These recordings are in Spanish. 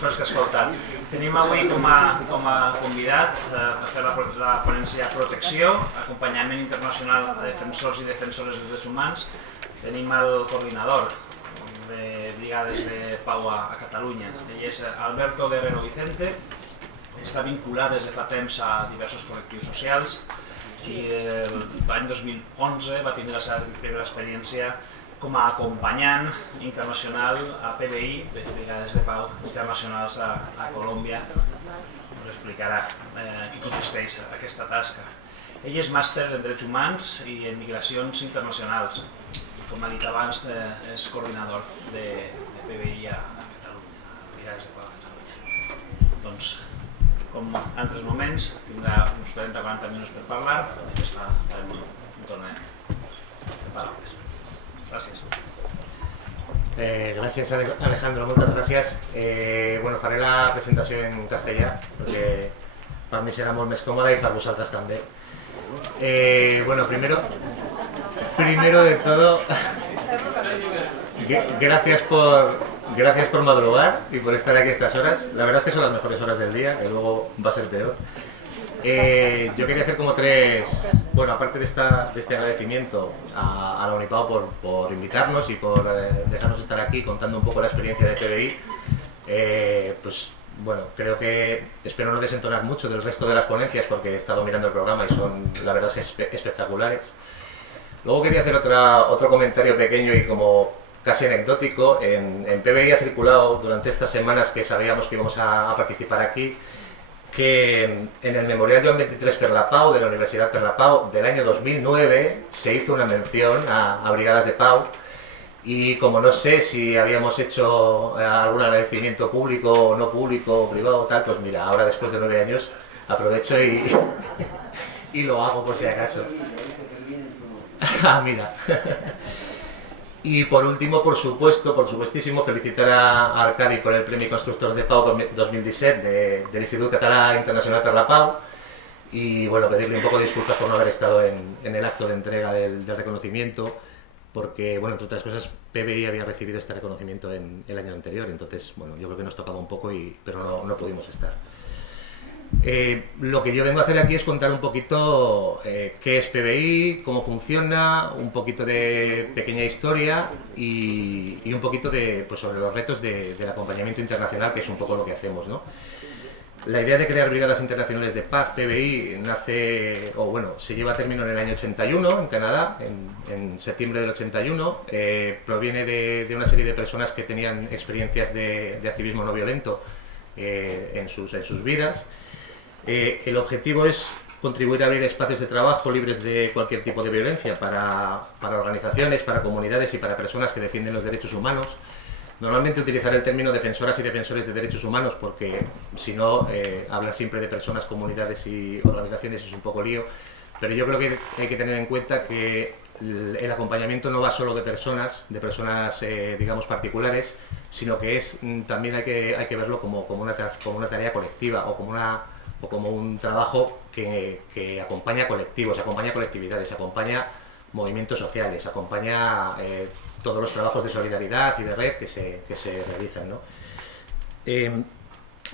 coses que ha escoltat. Tenim avui com a convidat a fer la ponència Protecció, acompanyament internacional a defensors i defensores dels drets humans. Tenim el coordinador de Brigades de Pau a Catalunya. Ell és Alberto Guerrero Vicente, està vinculat des de fa temps a diversos col·lectius socials i l'any 2011 va tindre la seva primera experiència com a acompanyant internacional a PBI, Brigades de Pau Internacionals a Colòmbia. Us explicarà què consisteix aquesta tasca. Ell és màster en Drets Humans i en Migracions Internacionals. Com ha dit abans, és coordinador de PBI a Catalunya, a Brigades de Pau a Catalunya. Doncs, com en altres moments, tindrà uns 30-40 minuts per parlar, i farem un torneig de paraules. Gràcies. Gràcies, Alejandro, moltes gràcies. Bueno, faré la presentació en castellà, perquè per mi serà molt més còmoda i per vosaltres també. Bueno, primero de todo, gracias por madrugar y por estar aquí a estas horas. La verdad es que son las mejores horas del día, que luego va a ser peor. Yo quería hacer como tres, bueno, aparte de este agradecimiento a la Unipau por invitarnos y por dejarnos estar aquí contando un poco la experiencia de PBI, pues bueno, creo que espero no desentonar mucho del resto de las ponencias porque he estado mirando el programa y son, la verdad es que espectaculares. Luego quería hacer otro comentario pequeño y como casi anecdótico. En PBI ha circulado durante estas semanas que sabíamos que íbamos a participar aquí, que en el Memorial Joan 23 per la Pau de la Universidad per la Pau del año 2009 se hizo una mención a Brigadas de Pau, y como no sé si habíamos hecho algún agradecimiento público o no público o privado o tal, pues mira, ahora después de 9 años aprovecho y lo hago por si acaso. Mira. Y por último, por supuestísimo, felicitar a Arcadi por el Premi Constructors de Pau 2017 del Institut Català Internacional per la Pau, y bueno, pedirle un poco de disculpas por no haber estado en el acto de entrega del reconocimiento, porque, bueno, entre otras cosas, PBI había recibido este reconocimiento en el año anterior, entonces, bueno, yo creo que nos tocaba un poco, pero no pudimos estar. Lo que yo vengo a hacer aquí es contar un poquito qué es PBI, cómo funciona, un poquito de pequeña historia y un poquito pues sobre los retos del acompañamiento internacional, que es un poco lo que hacemos, ¿no? La idea de crear brigadas internacionales de paz, PBI, se lleva a término en el año 81 en Canadá, en septiembre del 81. Proviene de una serie de personas que tenían experiencias de activismo no violento en sus vidas. El objetivo es contribuir a abrir espacios de trabajo libres de cualquier tipo de violencia para organizaciones, para comunidades y para personas que defienden los derechos humanos. Normalmente utilizar el término defensoras y defensores de derechos humanos porque si no, hablar siempre de personas, comunidades y organizaciones es un poco lío, pero yo creo que hay que tener en cuenta que el acompañamiento no va solo de personas digamos particulares, sino que también hay que verlo como una tarea colectiva o como un trabajo que acompaña colectivos, acompaña colectividades, acompaña movimientos sociales, acompaña todos los trabajos de solidaridad y de red que se realizan, ¿no?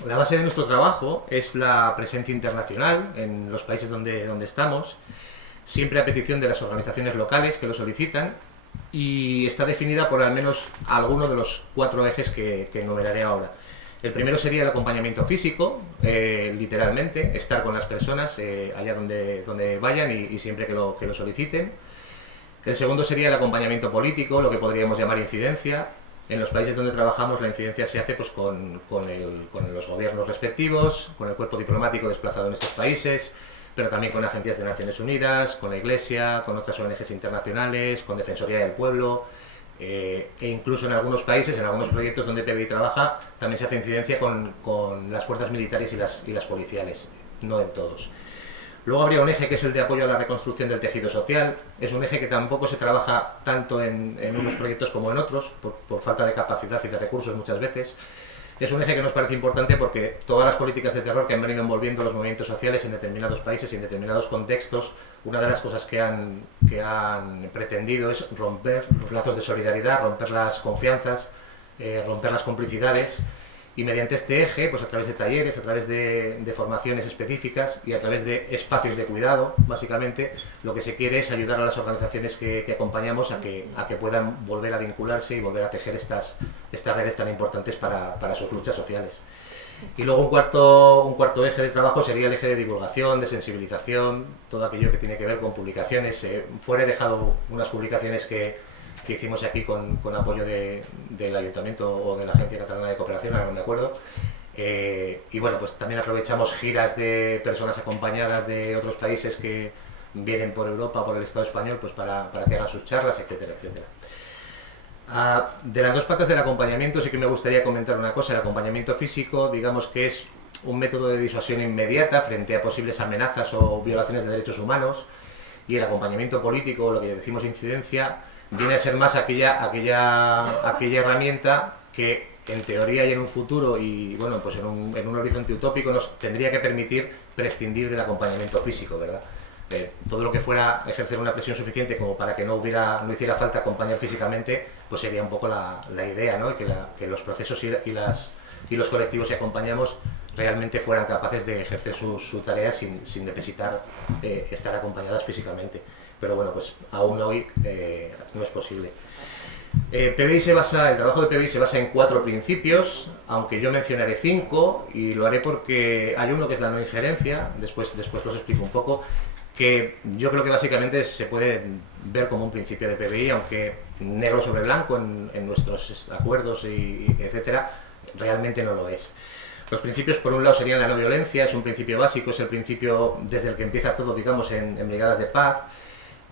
La base de nuestro trabajo es la presencia internacional en los países donde estamos, siempre a petición de las organizaciones locales que lo solicitan, y está definida por al menos alguno de los 4 ejes que enumeraré ahora. El primero sería el acompañamiento físico, literalmente, estar con las personas allá donde vayan y siempre que lo soliciten. El segundo sería el acompañamiento político, lo que podríamos llamar incidencia. En los países donde trabajamos la incidencia se hace pues, con los gobiernos respectivos, con el cuerpo diplomático desplazado en estos países, pero también con agencias de Naciones Unidas, con la Iglesia, con otras ONGs internacionales, con Defensoría del Pueblo, e incluso en algunos países, en algunos proyectos donde PBI trabaja, también se hace incidencia con las fuerzas militares y las policiales, no en todos. Luego habría un eje que es el de apoyo a la reconstrucción del tejido social. Es un eje que tampoco se trabaja tanto en unos proyectos como en otros, por falta de capacidad y de recursos muchas veces. Es un eje que nos parece importante porque todas las políticas de terror que han venido envolviendo los movimientos sociales en determinados países y en determinados contextos, una de las cosas que han pretendido es romper los lazos de solidaridad, romper las confianzas, romper las complicidades Y mediante este eje, pues a través de talleres, a través de formaciones específicas y a través de espacios de cuidado, básicamente, lo que se quiere es ayudar a las organizaciones que acompañamos a que puedan volver a vincularse y volver a tejer estas redes tan importantes para sus luchas sociales. Y luego un cuarto eje de trabajo sería el eje de divulgación, de sensibilización, todo aquello que tiene que ver con publicaciones. Fuera he dejado unas publicaciones que hicimos aquí con apoyo del Ayuntamiento o de la Agencia Catalana de Cooperación, ahora no me acuerdo. Y bueno, pues también aprovechamos giras de personas acompañadas de otros países que vienen por Europa, por el Estado español, pues para que hagan sus charlas, etcétera, etcétera. De las dos patas del acompañamiento sí que me gustaría comentar una cosa. El acompañamiento físico, digamos que es un método de disuasión inmediata frente a posibles amenazas o violaciones de derechos humanos, y el acompañamiento político, lo que decimos incidencia, viene a ser más aquella herramienta que en teoría y en un futuro y bueno, pues en un horizonte utópico nos tendría que permitir prescindir del acompañamiento físico, ¿verdad? Todo lo que fuera ejercer una presión suficiente como para que no hiciera falta acompañar físicamente, pues sería un poco la idea, ¿no? Que los procesos y los colectivos que acompañamos realmente fueran capaces de ejercer su tarea sin necesitar estar acompañadas físicamente. Pero bueno, pues aún hoy no es posible. El trabajo de PBI se basa en 4 principios, aunque yo mencionaré 5, y lo haré porque hay uno que es la no injerencia, después los explico un poco, que yo creo que básicamente se puede ver como un principio de PBI, aunque negro sobre blanco en nuestros acuerdos y etcétera, realmente no lo es. Los principios, por un lado, serían la no violencia, es un principio básico, es el principio desde el que empieza todo, digamos, en Brigadas de Paz.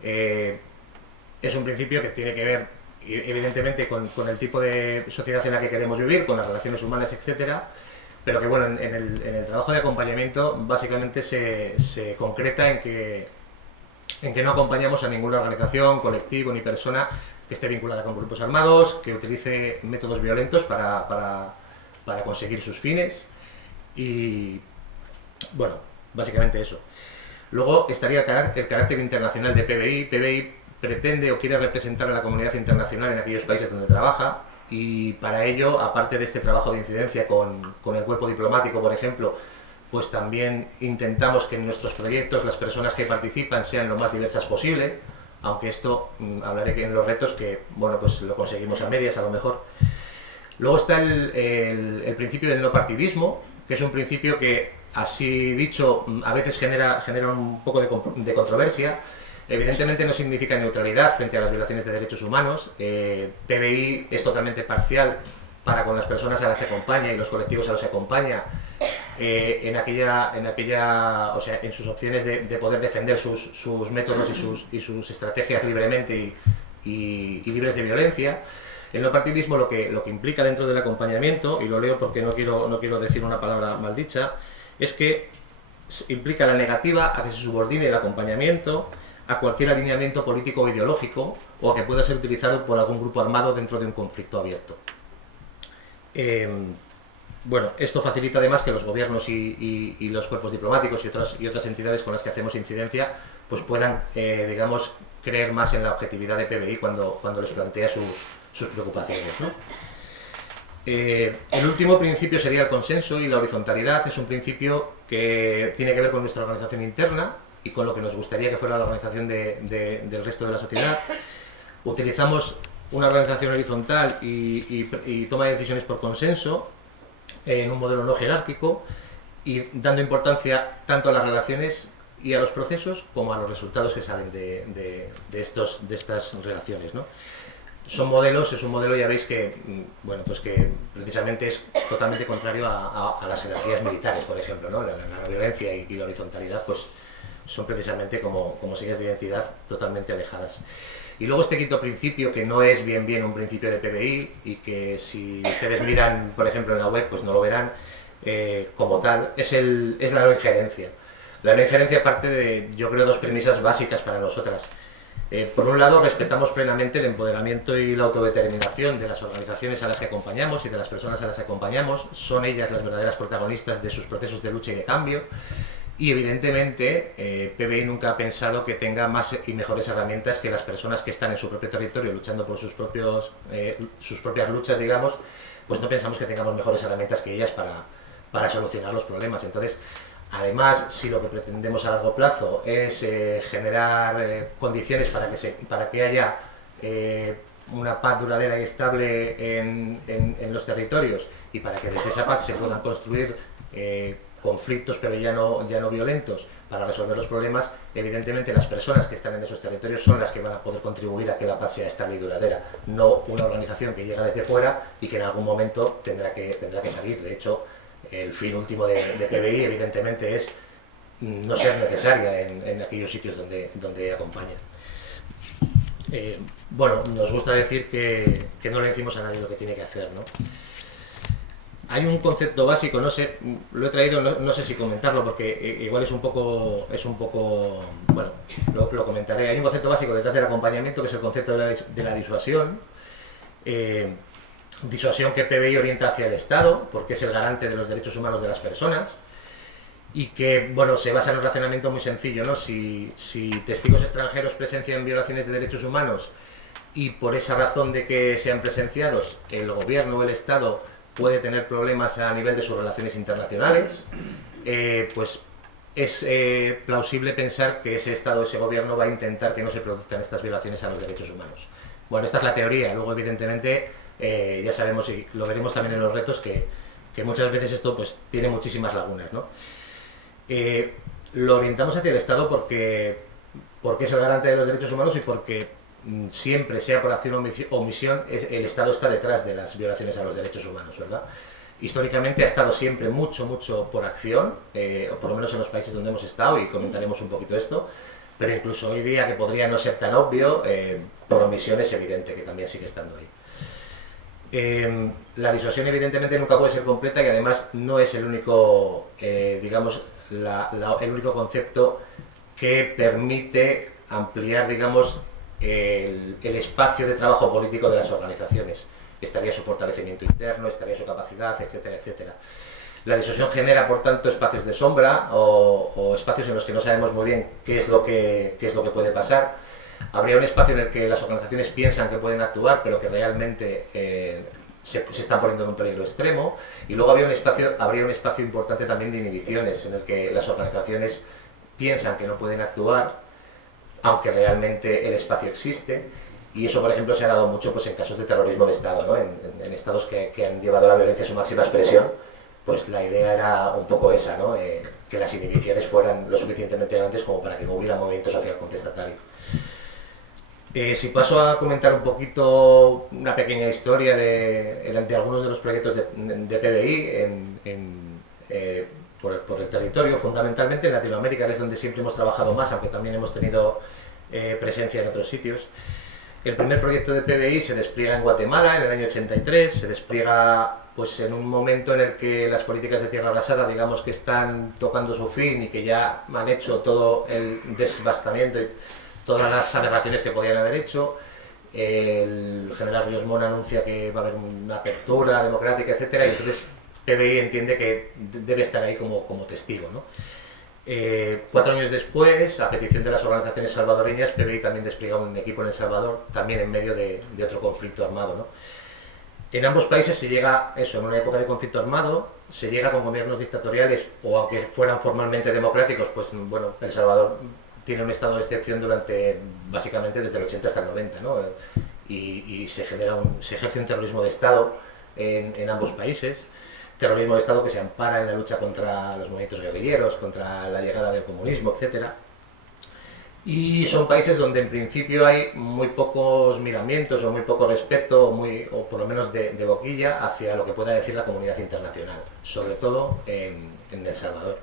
Es un principio que tiene que ver, evidentemente, con el tipo de sociedad en la que queremos vivir, con las relaciones humanas, etcétera, pero que, bueno, en el trabajo de acompañamiento, básicamente se concreta en que no acompañamos a ninguna organización, colectivo ni persona que esté vinculada con grupos armados, que utilice métodos violentos para conseguir sus fines y, bueno, básicamente eso. Luego estaría el carácter internacional de PBI. PBI pretende o quiere representar a la comunidad internacional en aquellos países donde trabaja y para ello, aparte de este trabajo de incidencia con el cuerpo diplomático, por ejemplo, pues también intentamos que en nuestros proyectos las personas que participan sean lo más diversas posible, aunque esto hablaré en los retos que, bueno, pues lo conseguimos a medias a lo mejor. Luego está el principio del no partidismo, que es un principio que, así dicho, a veces genera un poco de controversia. Evidentemente no significa neutralidad frente a las violaciones de derechos humanos. PBI es totalmente parcial para con las personas a las que acompaña y los colectivos a los que acompaña, o sea, en sus opciones de poder defender sus métodos y sus estrategias libremente y libres de violencia. El no partidismo lo que implica dentro del acompañamiento, y lo leo porque no quiero decir una palabra maldicha, es que implica la negativa a que se subordine el acompañamiento a cualquier alineamiento político o ideológico o a que pueda ser utilizado por algún grupo armado dentro de un conflicto abierto. Bueno, esto facilita además que los gobiernos y los cuerpos diplomáticos y otras entidades con las que hacemos incidencia pues puedan, digamos, creer más en la objetividad de PBI cuando les plantea sus preocupaciones, ¿no? El último principio sería el consenso y la horizontalidad. Es un principio que tiene que ver con nuestra organización interna y con lo que nos gustaría que fuera la organización del resto de la sociedad. Utilizamos una organización horizontal y toma de decisiones por consenso en un modelo no jerárquico y dando importancia tanto a las relaciones y a los procesos como a los resultados que salen de estas relaciones, ¿no? Es un modelo, ya veis que, bueno, pues que precisamente es totalmente contrario a las jerarquías militares, por ejemplo, ¿no? La violencia y la horizontalidad, pues son precisamente como señas de identidad totalmente alejadas. Y luego este quinto principio, que no es bien un principio de PBI y que si ustedes miran, por ejemplo, en la web, pues no lo verán como tal, es la no injerencia. La no injerencia parte de, yo creo, 2 premisas básicas para nosotras. Por un lado, respetamos plenamente el empoderamiento y la autodeterminación de las organizaciones a las que acompañamos y de las personas a las que acompañamos. Son ellas las verdaderas protagonistas de sus procesos de lucha y de cambio. Y evidentemente PBI nunca ha pensado que tenga más y mejores herramientas que las personas que están en su propio territorio luchando por sus propias luchas, digamos, pues no pensamos que tengamos mejores herramientas que ellas para solucionar los problemas. Entonces, además, si lo que pretendemos a largo plazo es generar condiciones para que haya una paz duradera y estable en los territorios y para que desde esa paz se puedan construir conflictos pero ya no violentos para resolver los problemas, evidentemente las personas que están en esos territorios son las que van a poder contribuir a que la paz sea estable y duradera, no una organización que llega desde fuera y que en algún momento tendrá que salir. De hecho, el fin último de PBI evidentemente es no ser necesaria en aquellos sitios donde acompaña. Bueno, nos gusta decir que no le decimos a nadie lo que tiene que hacer, ¿no? Hay un concepto básico, no sé, lo he traído, no sé si comentarlo porque igual es un poco, bueno, lo comentaré. Hay un concepto básico detrás del acompañamiento que es el concepto de la disuasión. Disuasión que PBI orienta hacia el Estado, porque es el garante de los derechos humanos de las personas, y que, bueno, se basa en un razonamiento muy sencillo, ¿no? Si testigos extranjeros presencian violaciones de derechos humanos y por esa razón de que sean presenciados, el gobierno o el Estado puede tener problemas a nivel de sus relaciones internacionales, pues es plausible pensar que ese Estado o ese gobierno va a intentar que no se produzcan estas violaciones a los derechos humanos. Bueno, esta es la teoría. Luego, evidentemente, ya sabemos, y lo veremos también en los retos, que muchas veces esto pues tiene muchísimas lagunas, ¿no? Lo orientamos hacia el Estado porque es el garante de los derechos humanos y porque siempre, sea por acción o omisión, el Estado está detrás de las violaciones a los derechos humanos, ¿verdad? Históricamente ha estado siempre mucho por acción, o por lo menos en los países donde hemos estado, y comentaremos un poquito esto, pero incluso hoy día, que podría no ser tan obvio, por omisión es evidente que también sigue estando ahí. La disuasión evidentemente nunca puede ser completa y además no es el único, digamos, el único concepto que permite ampliar, digamos, el espacio de trabajo político de las organizaciones. Estaría su fortalecimiento interno, estaría su capacidad, etcétera, etcétera. La disuasión genera, por tanto, espacios de sombra o espacios en los que no sabemos muy bien qué es lo que puede pasar. Habría un espacio en el que las organizaciones piensan que pueden actuar, pero que realmente se están poniendo en un peligro extremo. Y luego habría un espacio importante también de inhibiciones, en el que las organizaciones piensan que no pueden actuar, aunque realmente el espacio existe. Y eso, por ejemplo, se ha dado mucho pues, en casos de terrorismo de Estado, ¿no? En estados que han llevado la violencia a su máxima expresión, pues la idea era un poco esa, ¿no? Que las inhibiciones fueran lo suficientemente grandes como para que no hubiera movimiento social contestatario. Si paso a comentar un poquito una pequeña historia de algunos de los proyectos de PBI por el territorio, fundamentalmente en Latinoamérica, que es donde siempre hemos trabajado más, aunque también hemos tenido presencia en otros sitios. El primer proyecto de PBI se despliega en Guatemala en el año 83, se despliega pues, en un momento en el que las políticas de tierra arrasada, digamos que están tocando su fin y que ya han hecho todo el desbastamiento y todas las aberraciones que podían haber hecho. El general Ríos Montt anuncia que va a haber una apertura democrática, etcétera, y entonces PBI entiende que debe estar ahí como testigo, ¿no? 4 años después, a petición de las organizaciones salvadoreñas, PBI también despliega un equipo en El Salvador, también en medio de otro conflicto armado, ¿no? En ambos países se llega, eso, en una época de conflicto armado, se llega con gobiernos dictatoriales, o aunque fueran formalmente democráticos, pues bueno, El Salvador tiene un estado de excepción básicamente desde el 80 hasta el 90, ¿no? Y se ejerce un terrorismo de Estado en ambos países. Terrorismo de Estado que se ampara en la lucha contra los movimientos guerrilleros, contra la llegada del comunismo, etc. Y son países donde en principio hay muy pocos miramientos o muy poco respeto, o por lo menos de boquilla, hacia lo que pueda decir la comunidad internacional, sobre todo en El Salvador.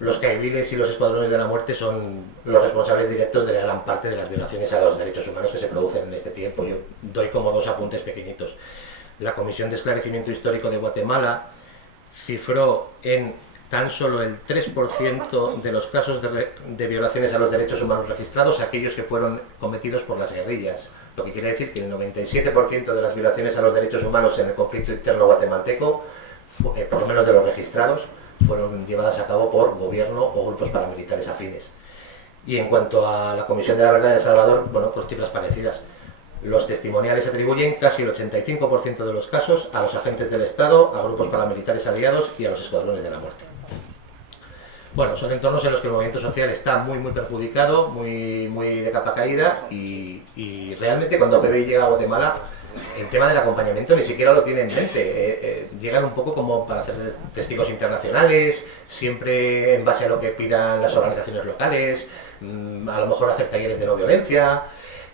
Los caiviles y los escuadrones de la muerte son los responsables directos de la gran parte de las violaciones a los derechos humanos que se producen en este tiempo. Yo doy como 2 apuntes pequeñitos. La Comisión de Esclarecimiento Histórico de Guatemala cifró en tan solo el 3% de los casos de violaciones a los derechos humanos registrados aquellos que fueron cometidos por las guerrillas, lo que quiere decir que el 97% de las violaciones a los derechos humanos en el conflicto interno guatemalteco, por lo menos de los registrados, fueron llevadas a cabo por gobierno o grupos paramilitares afines. Y en cuanto a la Comisión de la Verdad de El Salvador, bueno, pues cifras parecidas. Los testimoniales atribuyen casi el 85% de los casos a los agentes del Estado, a grupos paramilitares aliados y a los escuadrones de la muerte. Bueno, son entornos en los que el movimiento social está muy perjudicado, muy de capa caída y realmente cuando PBI llega a Guatemala el tema del acompañamiento ni siquiera lo tiene en mente. Llegan un poco como para hacer testigos internacionales, siempre en base a lo que pidan las organizaciones locales, a lo mejor hacer talleres de no violencia,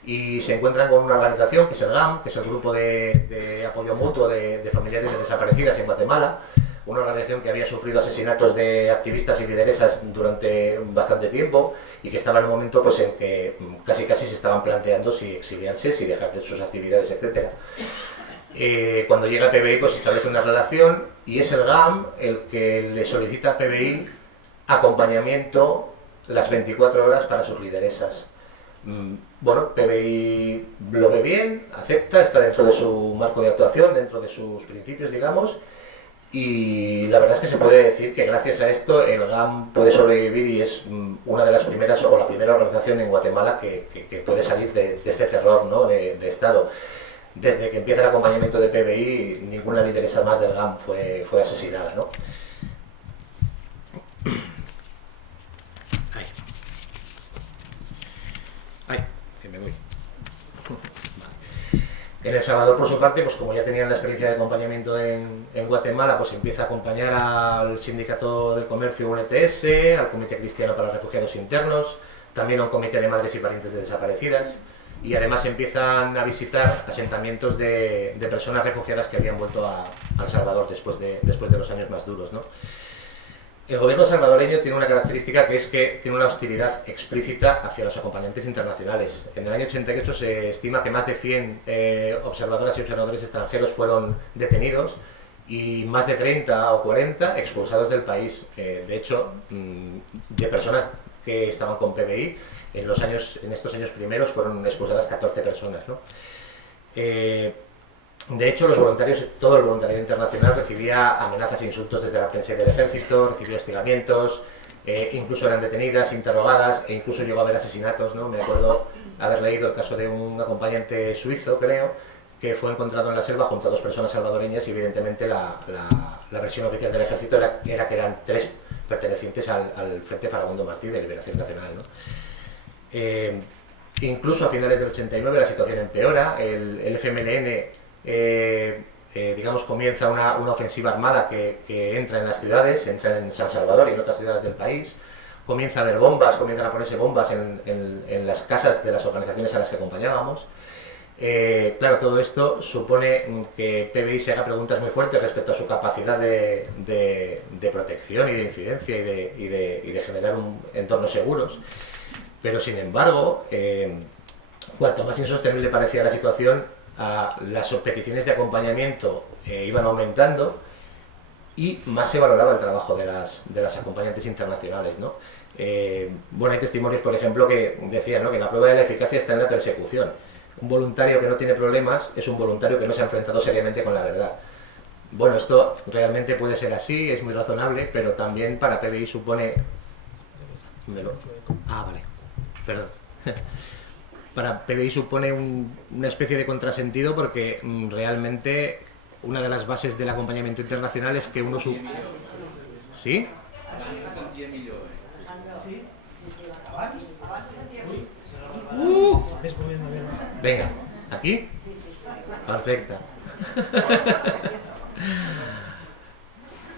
y se encuentran con una organización que es el GAM, que es el Grupo de Apoyo Mutuo de Familiares de Desaparecidas en Guatemala, una organización que había sufrido asesinatos de activistas y lideresas durante bastante tiempo y que estaba en un momento pues, en que casi se estaban planteando si exiliarse, si dejar de sus actividades, etc. Cuando llega PBI pues se establece una relación y es el GAM el que le solicita a PBI acompañamiento las 24 horas para sus lideresas. Bueno, PBI lo ve bien, acepta, está dentro de su marco de actuación, dentro de sus principios, digamos, y la verdad es que se puede decir que gracias a esto el GAM puede sobrevivir y es una de las primeras o la primera organización en Guatemala que puede salir de este terror, ¿no? de Estado. Desde que empieza el acompañamiento de PBI, ninguna lideresa más del GAM fue asesinada, ¿no? Ay, que me voy. En El Salvador, por su parte, pues como ya tenían la experiencia de acompañamiento en Guatemala, pues empieza a acompañar al Sindicato del Comercio UNETS, al Comité Cristiano para Refugiados Internos, también a un comité de madres y parientes de desaparecidas, y además empiezan a visitar asentamientos de personas refugiadas que habían vuelto a El Salvador después de los años más duros, ¿no? El gobierno salvadoreño tiene una característica que es que tiene una hostilidad explícita hacia los acompañantes internacionales. En el año 88 se estima que más de 100 observadoras y observadores extranjeros fueron detenidos y más de 30 o 40 expulsados del país. De hecho, de personas que estaban con PBI, en estos años primeros fueron expulsadas 14 personas, ¿no? De hecho, todo el voluntariado internacional recibía amenazas e insultos desde la prensa y del ejército, recibía hostigamientos, incluso eran detenidas, interrogadas e incluso llegó a haber asesinatos, ¿no? Me acuerdo haber leído el caso de un acompañante suizo, creo, que fue encontrado en la selva junto a 2 personas salvadoreñas y evidentemente la versión oficial del ejército era que eran 3 pertenecientes al Frente Farabundo Martí de Liberación Nacional, ¿no? Incluso a finales del 89 la situación empeora, el FMLN digamos comienza una ofensiva armada que entra en las ciudades, entra en San Salvador y en otras ciudades del país, comienza a haber bombas, comienzan a ponerse bombas en las casas de las organizaciones a las que acompañábamos. Claro, todo esto supone que PBI se haga preguntas muy fuertes respecto a su capacidad de protección y de incidencia y de generar entornos seguros, pero sin embargo, cuanto más insostenible parecía la situación, las peticiones de acompañamiento iban aumentando y más se valoraba el trabajo de las acompañantes internacionales, ¿no? Bueno, hay testimonios, por ejemplo, que decían, ¿no?, que la prueba de la eficacia está en la persecución. Un voluntario que no tiene problemas es un voluntario que no se ha enfrentado seriamente con la verdad. Bueno, esto realmente puede ser así, es muy razonable, pero también para PBI supone... vale, perdón. Para PBI supone una especie de contrasentido porque realmente una de las bases del acompañamiento internacional es que uno... ¿Sí? Venga, ¿aquí? Perfecta.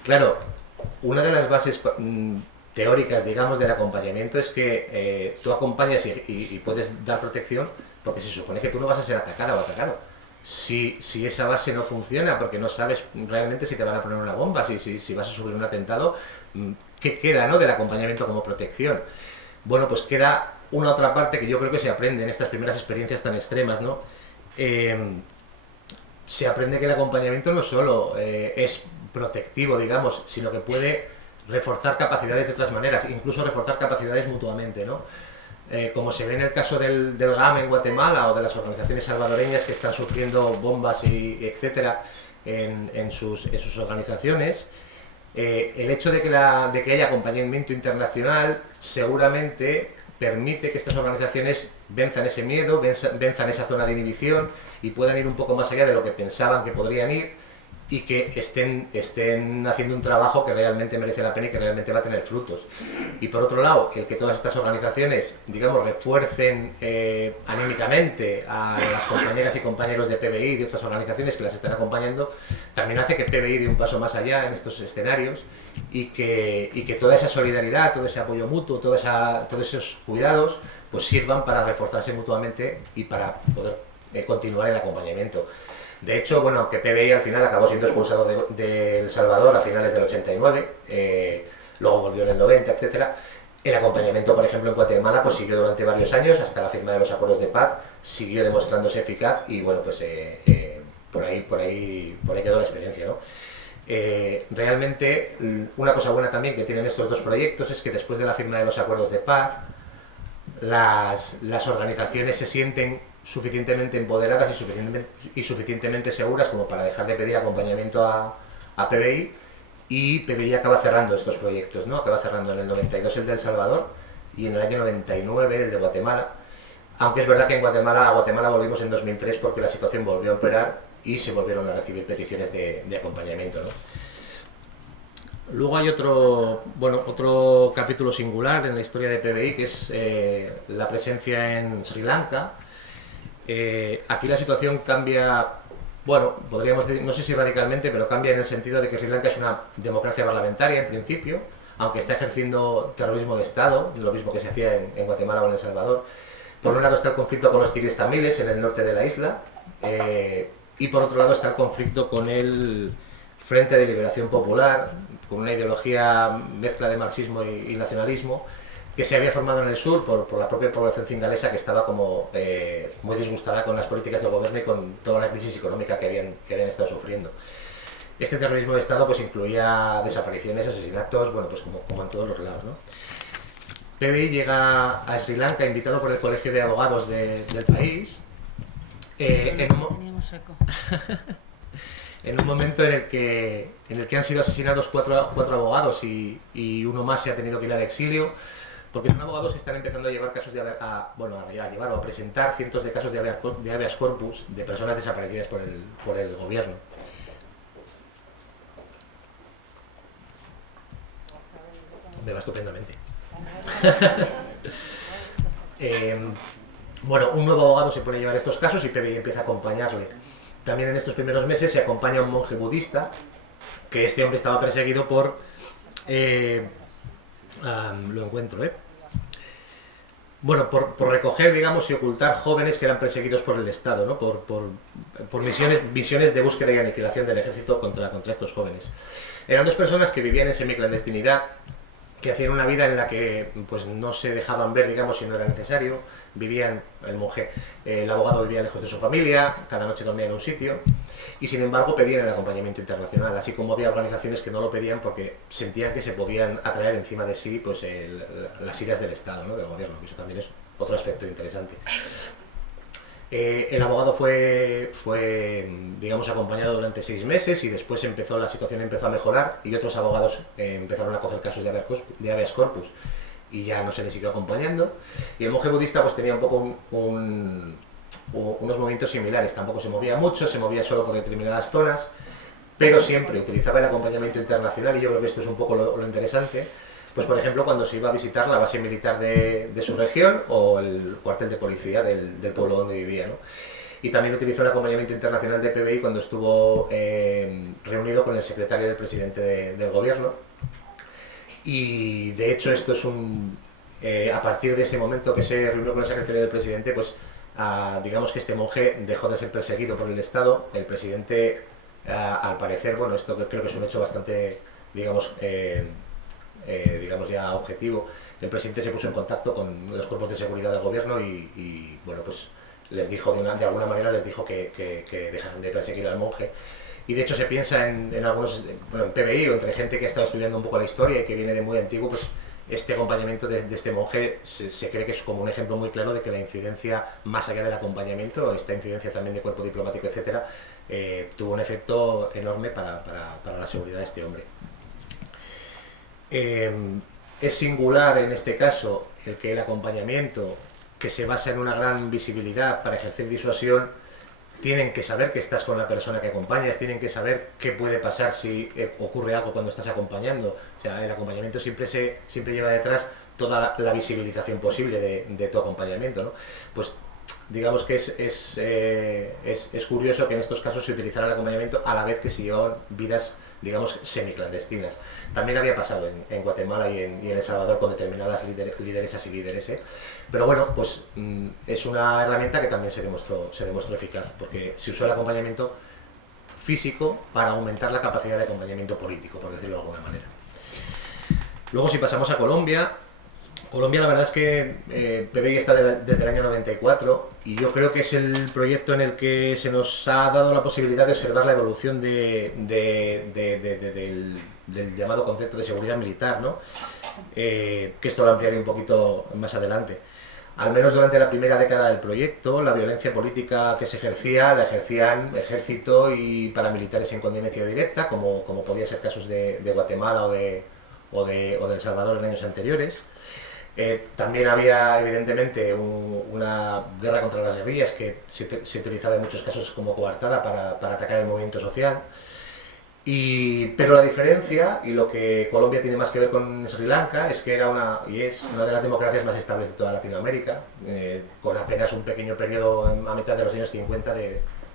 Claro, una de las bases teóricas, digamos, del acompañamiento es que tú acompañas y puedes dar protección porque se supone que tú no vas a ser atacada o atacado. Si esa base no funciona porque no sabes realmente si te van a poner una bomba, si vas a sufrir un atentado, ¿qué queda, no, del acompañamiento como protección? Bueno, pues queda una otra parte que yo creo que se aprende en estas primeras experiencias tan extremas, ¿no? Se aprende que el acompañamiento no solo es protectivo, digamos, sino que puede reforzar capacidades de otras maneras, incluso reforzar capacidades mutuamente, ¿no? Como se ve en el caso del GAM en Guatemala o de las organizaciones salvadoreñas que están sufriendo bombas y etcétera en sus organizaciones, El hecho de que haya acompañamiento internacional seguramente permite que estas organizaciones venzan ese miedo, venzan esa zona de inhibición y puedan ir un poco más allá de lo que pensaban que podrían ir, y que estén haciendo un trabajo que realmente merece la pena y que realmente va a tener frutos. Y por otro lado, el que todas estas organizaciones, digamos, refuercen anímicamente a las compañeras y compañeros de PBI y de otras organizaciones que las están acompañando, también hace que PBI dé un paso más allá en estos escenarios, y que toda esa solidaridad, todo ese apoyo mutuo, todos esos cuidados, pues sirvan para reforzarse mutuamente y para poder continuar el acompañamiento. De hecho, bueno, aunque PBI al final acabó siendo expulsado de El Salvador a finales del 89, luego volvió en el 90, etcétera, el acompañamiento, por ejemplo, en Guatemala pues siguió durante varios años, hasta la firma de los acuerdos de paz, siguió demostrándose eficaz y, bueno, pues por ahí quedó la experiencia, ¿no? Realmente, una cosa buena también que tienen estos dos proyectos es que después de la firma de los acuerdos de paz, las organizaciones se sienten suficientemente empoderadas y suficientemente seguras como para dejar de pedir acompañamiento a PBI, y PBI acaba cerrando estos proyectos, ¿no? Acaba cerrando en el 92 el de El Salvador y en el año 99 el de Guatemala, aunque es verdad que a Guatemala volvimos en 2003 porque la situación volvió a empeorar y se volvieron a recibir peticiones de acompañamiento, ¿no? Luego hay otro capítulo singular en la historia de PBI, que es la presencia en Sri Lanka. Aquí la situación cambia, bueno, podríamos decir, no sé si radicalmente, pero cambia en el sentido de que Sri Lanka es una democracia parlamentaria en principio, aunque está ejerciendo terrorismo de Estado, lo mismo que se hacía en Guatemala o en El Salvador. Por un lado está el conflicto con los tigres tamiles en el norte de la isla, y por otro lado está el conflicto con el Frente de Liberación Popular, con una ideología mezcla de marxismo y nacionalismo, que se había formado en el sur por la propia población cingalesa, que estaba como muy disgustada con las políticas del gobierno y con toda la crisis económica que habían estado sufriendo. Este terrorismo de Estado pues incluía desapariciones, asesinatos, bueno, pues como en todos los lados, ¿no? PBI llega a Sri Lanka invitado por el Colegio de Abogados del país, Teníamos eco. en un momento en el que han sido asesinados cuatro abogados y uno más se ha tenido que ir al exilio, porque son abogados que están empezando a llevar casos a presentar cientos de casos de habeas corpus de personas desaparecidas por el gobierno. Me va estupendamente. Un nuevo abogado se pone a llevar estos casos y PBI empieza a acompañarle. También en estos primeros meses se acompaña a un monje budista, que este hombre estaba perseguido por... lo encuentro, por recoger, digamos, y ocultar jóvenes que eran perseguidos por el Estado, ¿no? Por misiones de búsqueda y aniquilación del ejército contra estos jóvenes. Eran dos personas que vivían en semiclandestinidad, que hacían una vida en la que pues no se dejaban ver, digamos, si no era necesario. El abogado vivía lejos de su familia, cada noche dormía en un sitio, y sin embargo pedían el acompañamiento internacional, así como había organizaciones que no lo pedían porque sentían que se podían atraer encima de sí pues las iras del Estado, ¿no? Del gobierno, que eso también es otro aspecto interesante. El abogado fue digamos, acompañado durante 6 meses y después la situación empezó a mejorar y otros abogados empezaron a coger casos de habeas corpus y ya no se les siguió acompañando. Y el monje budista pues tenía un poco unos movimientos similares, tampoco se movía mucho, se movía solo por determinadas zonas, pero siempre utilizaba el acompañamiento internacional, y yo creo que esto es un poco lo interesante. Pues por ejemplo cuando se iba a visitar la base militar de su región o el cuartel de policía del pueblo donde vivía, ¿no? Y también utilizó el acompañamiento internacional de PBI cuando estuvo reunido con el secretario del presidente del gobierno. Y de hecho esto es a partir de ese momento que se reunió con el secretario del presidente, pues digamos que este monje dejó de ser perseguido por el Estado. El presidente, al parecer, bueno, esto creo que es un hecho bastante, digamos ya objetivo, el presidente se puso en contacto con los cuerpos de seguridad del gobierno y bueno, pues les dijo de alguna manera que dejaran de perseguir al monje. Y de hecho se piensa en algunos, en PBI o entre gente que ha estado estudiando un poco la historia y que viene de muy antiguo, pues este acompañamiento de este monje se cree que es como un ejemplo muy claro de que la incidencia, más allá del acompañamiento, esta incidencia también de cuerpo diplomático, etcétera, tuvo un efecto enorme para la seguridad de este hombre. Es singular en este caso el que el acompañamiento, que se basa en una gran visibilidad para ejercer disuasión, tienen que saber que estás con la persona que acompañas, tienen que saber qué puede pasar si ocurre algo cuando estás acompañando. O sea, el acompañamiento siempre lleva detrás toda la visibilización posible de tu acompañamiento, ¿no? Pues digamos que es curioso que en estos casos se utilizara el acompañamiento a la vez que se llevaban vidas, digamos, semiclandestinas. También había pasado en Guatemala y en El Salvador con determinadas lideresas y líderes, ¿eh? Pero bueno, pues es una herramienta que también se demostró eficaz, porque se usó el acompañamiento físico para aumentar la capacidad de acompañamiento político, por decirlo de alguna manera. Luego, si pasamos a Colombia, la verdad es que PBI está desde el año 94 y yo creo que es el proyecto en el que se nos ha dado la posibilidad de observar la evolución del llamado concepto de seguridad militar, ¿no? Que esto lo ampliaré un poquito más adelante. Al menos durante la primera década del proyecto, la violencia política que se ejercía la ejercían ejército y paramilitares en connivencia directa, como podía ser casos de Guatemala o de El Salvador en años anteriores. También había evidentemente una guerra contra las guerrillas que se utilizaba en muchos casos como coartada para atacar el movimiento social. Pero la diferencia, y lo que Colombia tiene más que ver con Sri Lanka, es que es una de las democracias más estables de toda Latinoamérica, con apenas un pequeño periodo a mitad de los años 50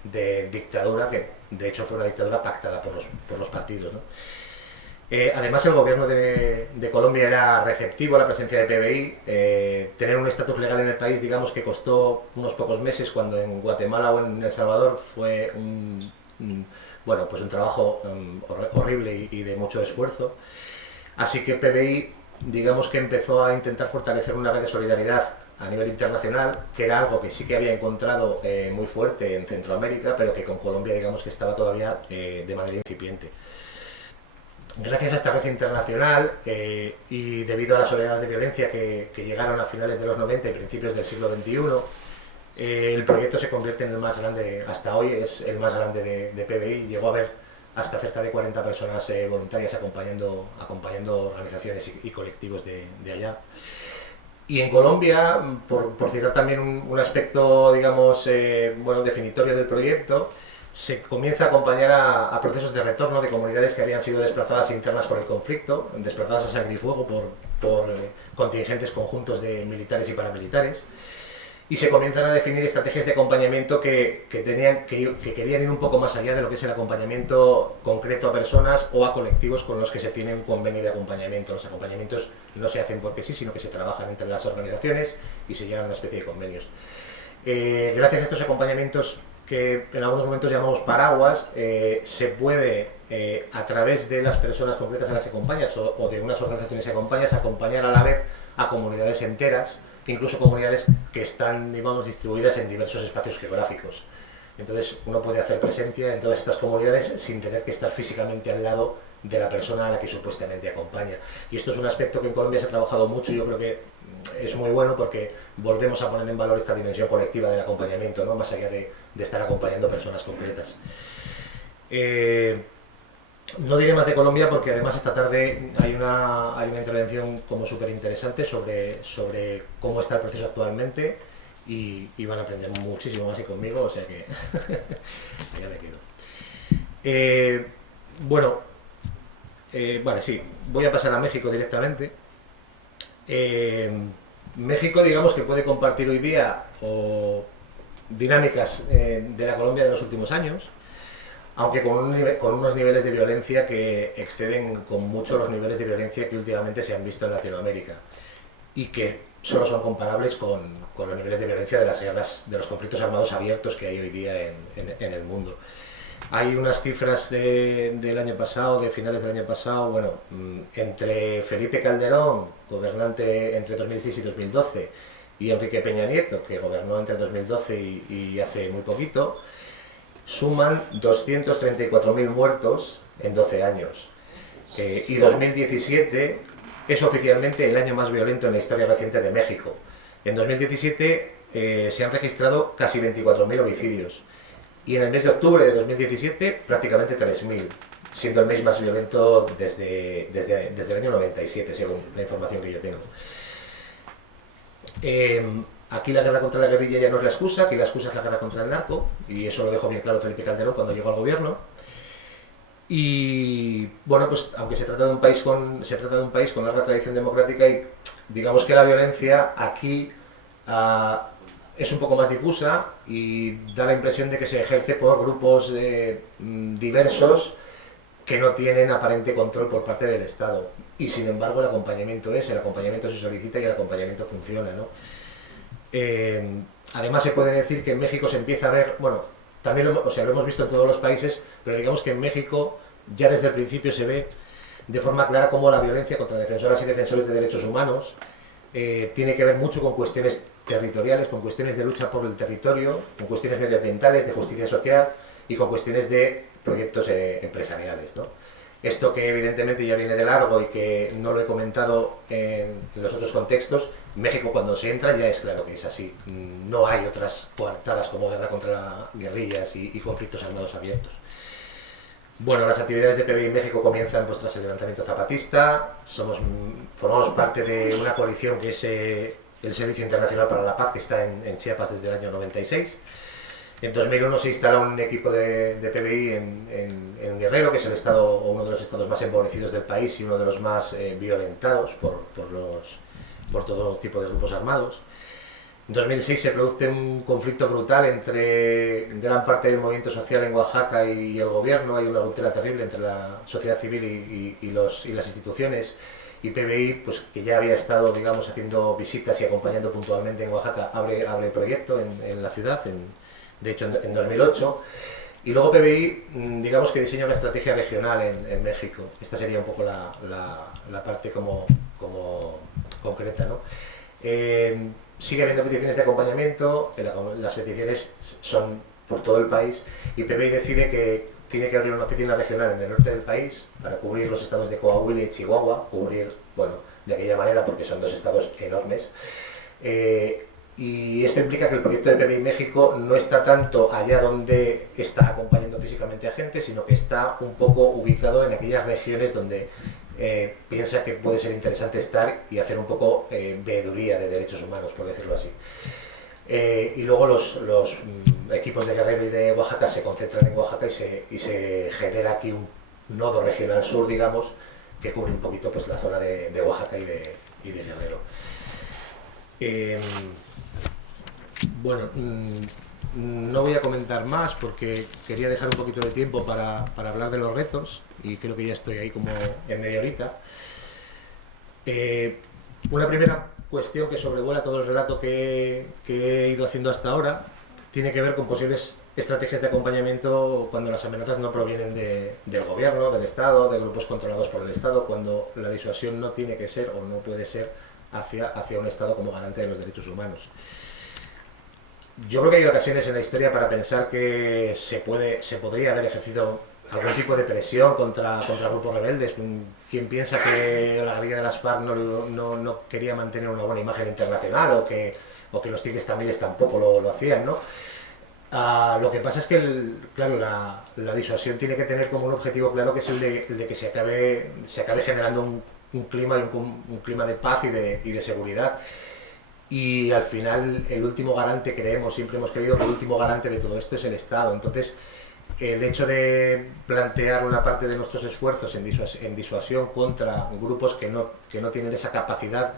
de dictadura, que de hecho fue una dictadura pactada por los partidos, ¿no? Además, el gobierno de Colombia era receptivo a la presencia de PBI. Tener un estatus legal en el país, digamos que costó unos pocos meses, cuando en Guatemala o en El Salvador fue un trabajo horrible y de mucho esfuerzo. Así que PBI, digamos que empezó a intentar fortalecer una red de solidaridad a nivel internacional, que era algo que sí que había encontrado muy fuerte en Centroamérica, pero que con Colombia, digamos que estaba todavía de manera incipiente. Gracias a esta red internacional y debido a las oleadas de violencia que llegaron a finales de los 90 y principios del siglo XXI, el proyecto se convierte en el más grande, hasta hoy es el más grande de PBI. Llegó a haber hasta cerca de 40 personas voluntarias acompañando organizaciones y colectivos de allá. Y en Colombia, por citar también un aspecto, digamos, definitorio del proyecto, se comienza a acompañar a procesos de retorno de comunidades que habían sido desplazadas internas por el conflicto, desplazadas a sangre y fuego por contingentes conjuntos de militares y paramilitares, y se comienzan a definir estrategias de acompañamiento que querían ir un poco más allá de lo que es el acompañamiento concreto a personas o a colectivos con los que se tiene un convenio de acompañamiento. Los acompañamientos no se hacen porque sí, sino que se trabajan entre las organizaciones y se llegan a una especie de convenios. Gracias a estos acompañamientos, que en algunos momentos llamamos paraguas, se puede, a través de las personas concretas a las que acompañas o de unas organizaciones que acompañas, acompañar a la vez a comunidades enteras, incluso comunidades que están, digamos, distribuidas en diversos espacios geográficos. Entonces uno puede hacer presencia en todas estas comunidades sin tener que estar físicamente al lado de la persona a la que supuestamente acompaña. Y esto es un aspecto que en Colombia se ha trabajado mucho y yo creo que es muy bueno, porque volvemos a poner en valor esta dimensión colectiva del acompañamiento, ¿no? Más allá de estar acompañando personas concretas. No diré más de Colombia porque además esta tarde hay una intervención como súper interesante sobre cómo está el proceso actualmente y van a aprender muchísimo más y conmigo, o sea que ya me quedo. Vale, sí, voy a pasar a México directamente. México, digamos que puede compartir hoy día dinámicas de la Colombia de los últimos años, aunque con unos niveles de violencia que exceden con mucho los niveles de violencia que últimamente se han visto en Latinoamérica y que solo son comparables con los niveles de violencia de las guerras, de los conflictos armados abiertos que hay hoy día en el mundo. Hay unas cifras del año pasado, de finales del año pasado, entre Felipe Calderón, gobernante entre 2006 y 2012, y Enrique Peña Nieto, que gobernó entre 2012 y hace muy poquito, suman 234.000 muertos en 12 años. Y 2017 es oficialmente el año más violento en la historia reciente de México. En 2017 se han registrado casi 24.000 homicidios. Y en el mes de octubre de 2017, prácticamente 3.000. siendo el mes más violento desde el año 97, según la información que yo tengo. Aquí la guerra contra la guerrilla ya no es la excusa, aquí la excusa es la guerra contra el narco, y eso lo dejó bien claro Felipe Calderón cuando llegó al gobierno. Y bueno, pues aunque se trata de un país con larga tradición democrática, y digamos que la violencia aquí es un poco más difusa y da la impresión de que se ejerce por grupos diversos que no tienen aparente control por parte del Estado. Y sin embargo el acompañamiento se solicita y el acompañamiento funciona, ¿no? Además se puede decir que en México se empieza a ver, bueno, también lo hemos visto en todos los países, pero digamos que en México ya desde el principio se ve de forma clara cómo la violencia contra defensoras y defensores de derechos humanos tiene que ver mucho con cuestiones territoriales, con cuestiones de lucha por el territorio, con cuestiones medioambientales, de justicia social y con cuestiones de proyectos empresariales, ¿no? Esto que evidentemente ya viene de largo y que no lo he comentado en los otros contextos, México cuando se entra ya es claro que es así. No hay otras coartadas como guerra contra guerrillas y conflictos armados abiertos. Bueno, las actividades de PBI en México comienzan pues, tras el levantamiento zapatista. Formamos parte de una coalición que es el Servicio Internacional para la Paz, que está en Chiapas desde el año 96. En 2001 se instala un equipo de PBI en Guerrero, que es el estado o uno de los estados más empobrecidos del país y uno de los más violentados por todo tipo de grupos armados. En 2006 se produce un conflicto brutal entre gran parte del movimiento social en Oaxaca y el gobierno. Hay una ruptura terrible entre la sociedad civil y las instituciones. Y PBI, pues, que ya había estado, digamos, haciendo visitas y acompañando puntualmente en Oaxaca, abre el proyecto en la ciudad, de hecho en 2008. Y luego PBI, digamos que diseña una estrategia regional en México. Esta sería un poco la parte como concreta, ¿no? Sigue habiendo peticiones de acompañamiento, las peticiones son por todo el país y PBI decide que tiene que abrir una oficina regional en el norte del país para cubrir los estados de Coahuila y Chihuahua, de aquella manera porque son dos estados enormes. Y esto implica que el proyecto de PBI México no está tanto allá donde está acompañando físicamente a gente, sino que está un poco ubicado en aquellas regiones donde piensa que puede ser interesante estar y hacer un poco veeduría de derechos humanos, por decirlo así. Y luego los equipos de Guerrero y de Oaxaca se concentran en Oaxaca y se genera aquí un nodo regional sur, digamos, que cubre un poquito pues, la zona de Oaxaca y de Guerrero. Bueno, no voy a comentar más porque quería dejar un poquito de tiempo para hablar de los retos y creo que ya estoy ahí como en media horita. Una primera cuestión que sobrevuela todo el relato que he ido haciendo hasta ahora tiene que ver con posibles estrategias de acompañamiento cuando las amenazas no provienen del gobierno, del Estado, de grupos controlados por el Estado, cuando la disuasión no tiene que ser o no puede ser hacia un Estado como garante de los derechos humanos. Yo creo que hay ocasiones en la historia para pensar que se podría haber ejercido algún tipo de presión contra grupos rebeldes. Quien piensa que la guerrilla de las FARC no quería mantener una buena imagen internacional o que los tigres tamiles tampoco lo hacían, ¿no? Lo que pasa es que la disuasión tiene que tener como un objetivo claro, que es el de que se acabe generando un clima de paz y de seguridad. Y al final el último garante, siempre hemos creído que el último garante de todo esto es el Estado. Entonces el hecho de plantear una parte de nuestros esfuerzos en disuasión contra grupos que no tienen esa capacidad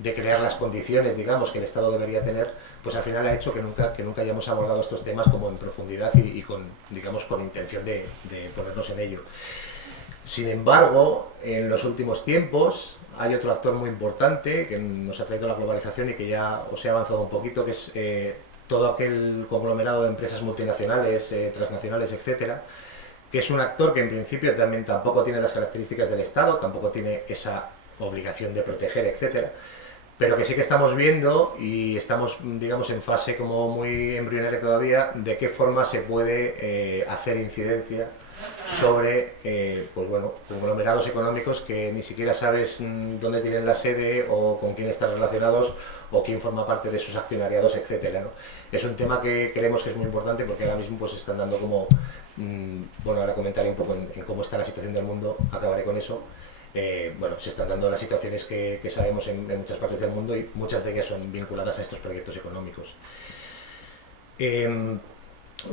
de crear las condiciones, digamos, que el Estado debería tener, pues al final ha hecho que nunca hayamos abordado estos temas como en profundidad y con intención de ponernos en ello. Sin embargo, en los últimos tiempos hay otro actor muy importante que nos ha traído la globalización y que ya os he avanzado un poquito, que es todo aquel conglomerado de empresas multinacionales, transnacionales, etcétera, que es un actor que en principio también tampoco tiene las características del Estado, tampoco tiene esa obligación de proteger, etcétera, pero que sí que estamos viendo y estamos, digamos, en fase como muy embrionaria todavía de qué forma se puede hacer incidencia sobre pues bueno, conglomerados económicos que ni siquiera sabes dónde tienen la sede o con quién están relacionados o quién forma parte de sus accionariados, etcétera, ¿no? Es un tema que creemos que es muy importante porque ahora mismo pues están dando como, bueno, ahora comentaré un poco en cómo está la situación del mundo, acabaré con eso. Bueno, se están dando las situaciones que sabemos en muchas partes del mundo y muchas de ellas son vinculadas a estos proyectos económicos.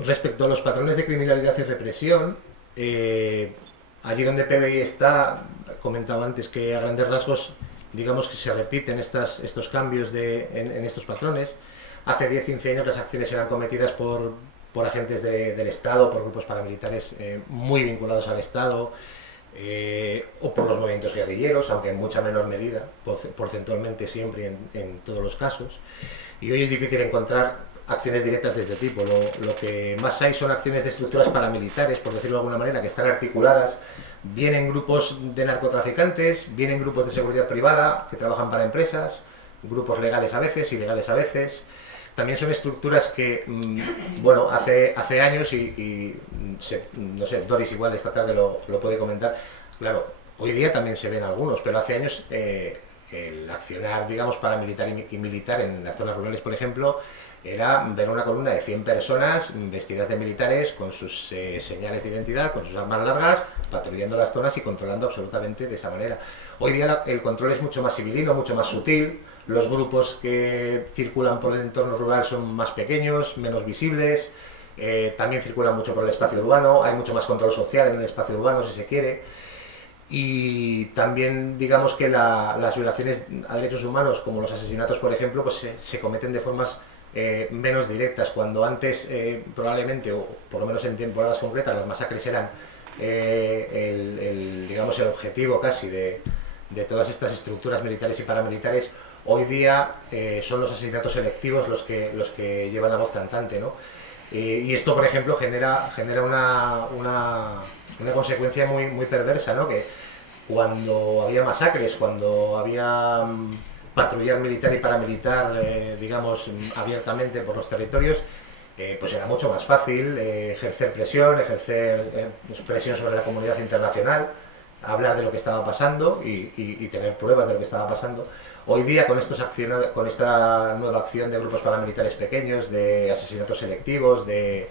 Respecto a los patrones de criminalidad y represión, allí donde PBI está, comentaba antes que a grandes rasgos, digamos que se repiten estos cambios en estos patrones. Hace 10-15 años las acciones eran cometidas por agentes del Estado, por grupos paramilitares muy vinculados al Estado, o por los movimientos guerrilleros, aunque en mucha menor medida, porcentualmente siempre en todos los casos. Y hoy es difícil encontrar acciones directas de este tipo. Lo que más hay son acciones de estructuras paramilitares, por decirlo de alguna manera, que están articuladas, bien en grupos de narcotraficantes, bien en grupos de seguridad privada, que trabajan para empresas, grupos legales a veces, ilegales a veces. También son estructuras que, bueno, hace años, no sé, Doris igual esta tarde lo puede comentar, claro, hoy día también se ven algunos, pero hace años el accionar, digamos, paramilitar y militar en las zonas rurales, por ejemplo, era ver una columna de 100 personas vestidas de militares con sus señales de identidad, con sus armas largas, patrullando las zonas y controlando absolutamente de esa manera. Hoy día el control es mucho más civilino, mucho más sutil, los grupos que circulan por el entorno rural son más pequeños, menos visibles, también circulan mucho por el espacio urbano, hay mucho más control social en el espacio urbano si se quiere. Y también digamos que las violaciones a derechos humanos, como los asesinatos por ejemplo, pues se cometen de formas menos directas, cuando antes probablemente, o por lo menos en temporadas concretas, las masacres eran digamos, el objetivo casi de todas estas estructuras militares y paramilitares. Hoy día son los asesinatos selectivos los que llevan la voz cantante, ¿no? Y esto, por ejemplo, genera una consecuencia muy perversa, ¿no? Que cuando había masacres, cuando había patrullar militar y paramilitar, digamos, abiertamente por los territorios, pues era mucho más fácil ejercer presión sobre la comunidad internacional, hablar de lo que estaba pasando y tener pruebas de lo que estaba pasando. Hoy día, con esta nueva acción de grupos paramilitares pequeños, de asesinatos selectivos, de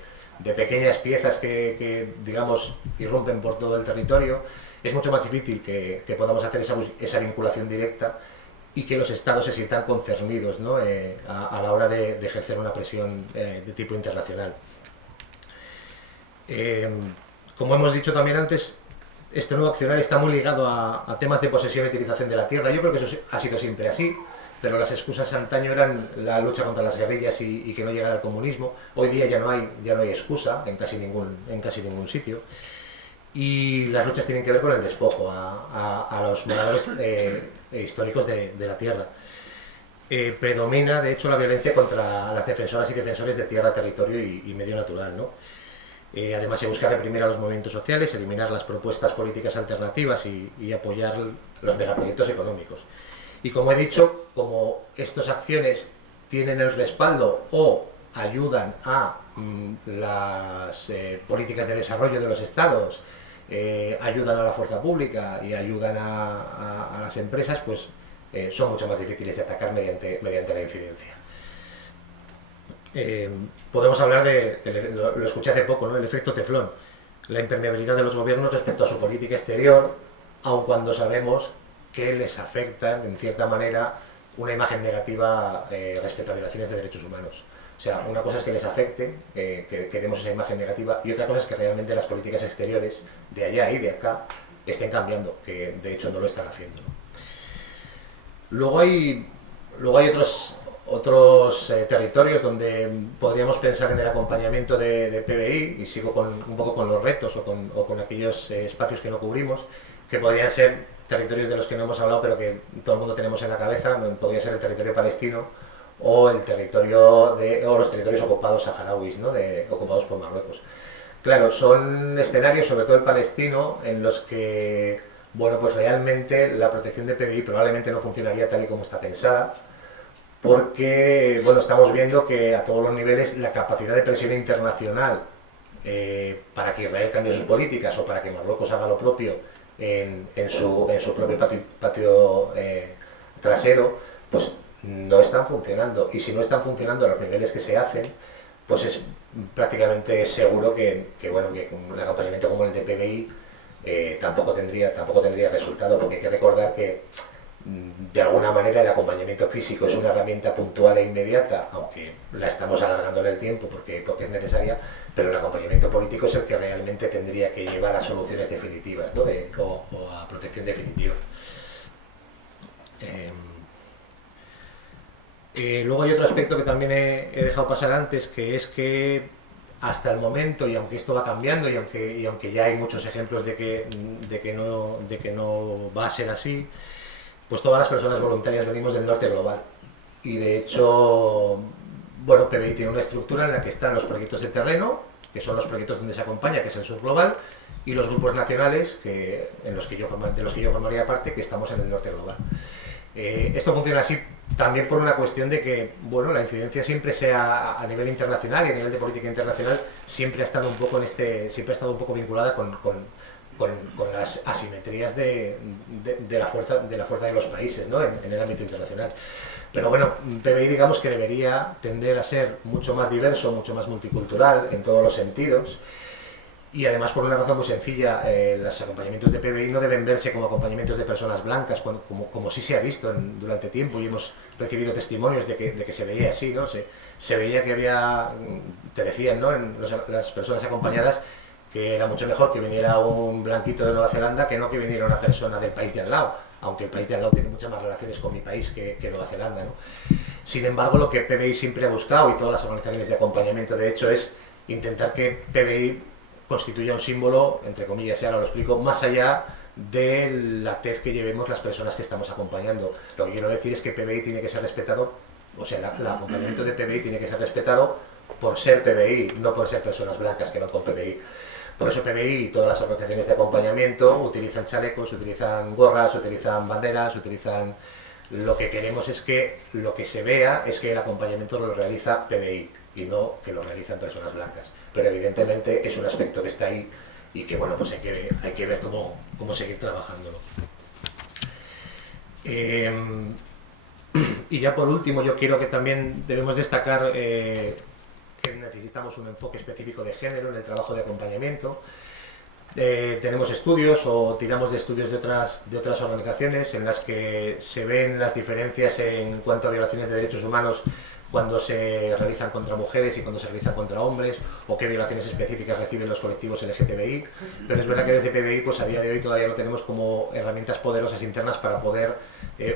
pequeñas piezas que digamos, irrumpen por todo el territorio, es mucho más difícil que podamos hacer esa vinculación directa y que los estados se sientan concernidos, ¿no? A la hora de ejercer una presión de tipo internacional. Como hemos dicho también antes, este nuevo accionar está muy ligado a temas de posesión y utilización de la tierra. Yo creo que eso ha sido siempre así, pero las excusas antaño eran la lucha contra las guerrillas y que no llegara el comunismo. Hoy día ya no hay excusa en casi ningún sitio. Y las luchas tienen que ver con el despojo a los moradores históricos de la tierra. Predomina, de hecho, la violencia contra las defensoras y defensores de tierra, territorio y medio natural, ¿no? Además se busca reprimir a los movimientos sociales, eliminar las propuestas políticas alternativas y apoyar los megaproyectos económicos. Y como he dicho, como estas acciones tienen el respaldo o ayudan a las políticas de desarrollo de los estados, ayudan a la fuerza pública y ayudan a las empresas, pues son mucho más difíciles de atacar mediante la incidencia. Podemos hablar lo escuché hace poco, ¿no? El efecto teflón, la impermeabilidad de los gobiernos respecto a su política exterior, aun cuando sabemos que les afecta, en cierta manera, una imagen negativa respecto a violaciones de derechos humanos. O sea, una cosa es que les afecte, que demos esa imagen negativa, y otra cosa es que realmente las políticas exteriores de allá y de acá estén cambiando, que de hecho no lo están haciendo, ¿no? Luego hay otros territorios donde podríamos pensar en el acompañamiento de PBI, y sigo un poco con los retos o con aquellos espacios que no cubrimos, que podrían ser territorios de los que no hemos hablado pero que todo el mundo tenemos en la cabeza. Podría ser el territorio palestino o los territorios ocupados saharauis, ¿no? Ocupados por Marruecos. Claro, son escenarios, sobre todo el palestino, en los que Bueno, pues realmente la protección de PBI probablemente no funcionaría tal y como está pensada, porque bueno, estamos viendo que a todos los niveles la capacidad de presión internacional para que Israel cambie sus políticas o para que Marruecos haga lo propio en su propio patio trasero, pues no están funcionando. Y si no están funcionando a los niveles que se hacen, pues es prácticamente seguro bueno, que un acompañamiento como el de PBI tampoco tendría resultado, porque hay que recordar que de alguna manera el acompañamiento físico es una herramienta puntual e inmediata, aunque la estamos alargando en el tiempo porque es necesaria, pero el acompañamiento político es el que realmente tendría que llevar a soluciones definitivas, ¿no? o a protección definitiva. Luego hay otro aspecto que también he dejado pasar antes, que es que hasta el momento, y aunque esto va cambiando y aunque ya hay muchos ejemplos de que no va a ser así, pues todas las personas voluntarias venimos del norte global. Y de hecho, bueno, PBI tiene una estructura en la que están los proyectos de terreno, que son los proyectos donde se acompaña, que es el sur global, y los grupos nacionales de los que yo formaría parte, que estamos en el norte global. Esto funciona así también por una cuestión de que, bueno, la incidencia siempre sea a nivel internacional y a nivel de política internacional siempre ha estado un poco vinculada con las asimetrías de la fuerza de los países, ¿no? en el ámbito internacional. Pero bueno, PBI digamos que debería tender a ser mucho más diverso, mucho más multicultural en todos los sentidos. Y además por una razón muy sencilla, los acompañamientos de PBI no deben verse como acompañamientos de personas blancas, como sí se ha visto durante tiempo, y hemos recibido testimonios de que se veía así, ¿no? Se veía que había, te decían, ¿no? Las personas acompañadas, que era mucho mejor que viniera un blanquito de Nueva Zelanda que no que viniera una persona del país de al lado, aunque el país de al lado tiene muchas más relaciones con mi país que Nueva Zelanda, ¿no? Sin embargo, lo que PBI siempre ha buscado, y todas las organizaciones de acompañamiento de hecho, es intentar que PBI constituya un símbolo, entre comillas, y ahora lo explico, más allá de la tez que llevemos las personas que estamos acompañando. Lo que quiero decir es que PBI tiene que ser respetado, o sea, el acompañamiento de PBI tiene que ser respetado por ser PBI, no por ser personas blancas que van con PBI. Por eso PBI y todas las organizaciones de acompañamiento utilizan chalecos, utilizan gorras, utilizan banderas, utilizan... Lo que queremos es que lo que se vea es que el acompañamiento lo realiza PBI y no que lo realizan personas blancas. Pero evidentemente es un aspecto que está ahí y que bueno, pues hay que ver cómo seguir trabajándolo. Y ya por último, yo quiero que también debemos destacar que necesitamos un enfoque específico de género en el trabajo de acompañamiento. Tenemos estudios o tiramos de estudios de otras organizaciones en las que se ven las diferencias en cuanto a violaciones de derechos humanos cuando se realizan contra mujeres y cuando se realizan contra hombres, o qué violaciones específicas reciben los colectivos LGTBI, pero es verdad que desde PBI pues a día de hoy todavía no tenemos como herramientas poderosas internas para poder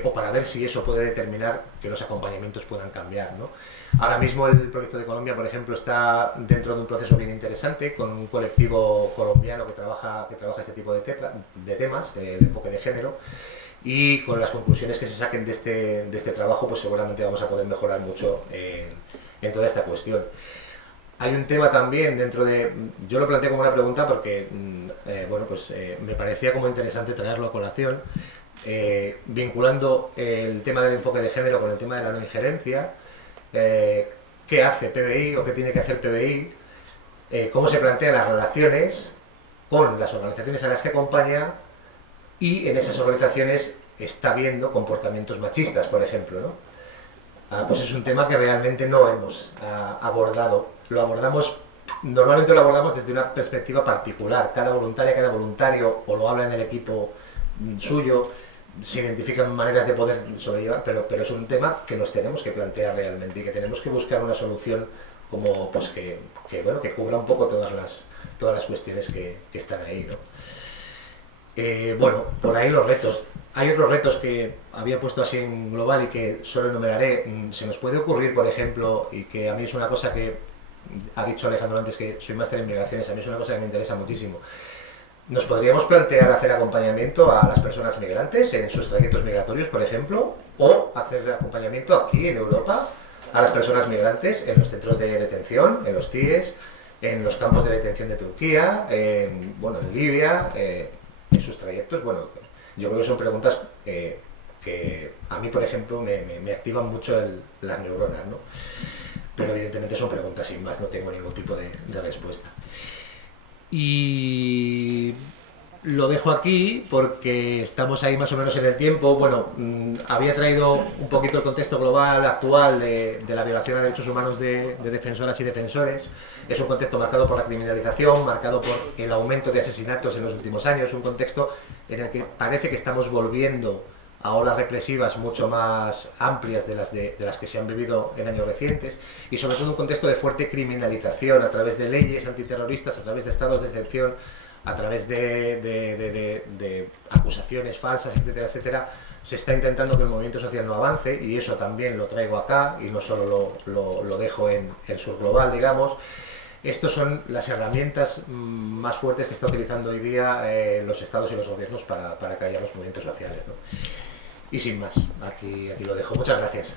o para ver si eso puede determinar que los acompañamientos puedan cambiar, ¿no? Ahora mismo el proyecto de Colombia, por ejemplo, está dentro de un proceso bien interesante con un colectivo colombiano que trabaja este tipo de temas, el enfoque de género, y con las conclusiones que se saquen de este trabajo, pues seguramente vamos a poder mejorar mucho en toda esta cuestión. Hay un tema también dentro de... Yo lo planteo como una pregunta porque bueno, pues, me parecía como interesante traerlo a colación, vinculando el tema del enfoque de género con el tema de la no injerencia. ¿Qué hace PBI o qué tiene que hacer PBI? ¿Cómo se plantean las relaciones con las organizaciones a las que acompaña? Y en esas organizaciones está viendo comportamientos machistas, por ejemplo, ¿no? Pues es un tema que realmente no hemos abordado. Normalmente lo abordamos desde una perspectiva particular. Cada voluntaria, cada voluntario, o lo habla en el equipo suyo, se identifican maneras de poder sobrellevar, pero es un tema que nos tenemos que plantear realmente y que tenemos que buscar una solución como pues que cubra un poco todas las cuestiones que están ahí, ¿no? Bueno, por ahí los retos. Hay otros retos que había puesto así en global y que solo enumeraré. Se nos puede ocurrir, por ejemplo, y que a mí es una cosa que ha dicho Alejandro antes, que soy máster en migraciones, a mí es una cosa que me interesa muchísimo. Nos podríamos plantear hacer acompañamiento a las personas migrantes en sus trayectos migratorios, por ejemplo, o hacer acompañamiento aquí en Europa a las personas migrantes en los centros de detención, en los CIES, en los campos de detención de Turquía, en Libia, en sus trayectos, bueno, Yo creo que son preguntas que a mí, por ejemplo, me activan mucho las neuronas, ¿no? Pero evidentemente son preguntas sin más, no tengo ningún tipo de respuesta. Y lo dejo aquí porque estamos ahí más o menos en el tiempo. Bueno, había traído un poquito el contexto global actual de la violación a derechos humanos de defensoras y defensores. Es un contexto marcado por la criminalización, marcado por el aumento de asesinatos en los últimos años, un contexto en el que parece que estamos volviendo a olas represivas mucho más amplias de las que se han vivido en años recientes, y sobre todo un contexto de fuerte criminalización a través de leyes antiterroristas, a través de estados de excepción, a través de acusaciones falsas, etcétera, etcétera. Se está intentando que el movimiento social no avance, y eso también lo traigo acá y no solo lo dejo en Sur Global, digamos. Estas son las herramientas más fuertes que está utilizando hoy día los estados y los gobiernos para callar los movimientos sociales, ¿no? Y sin más, aquí lo dejo. Muchas gracias.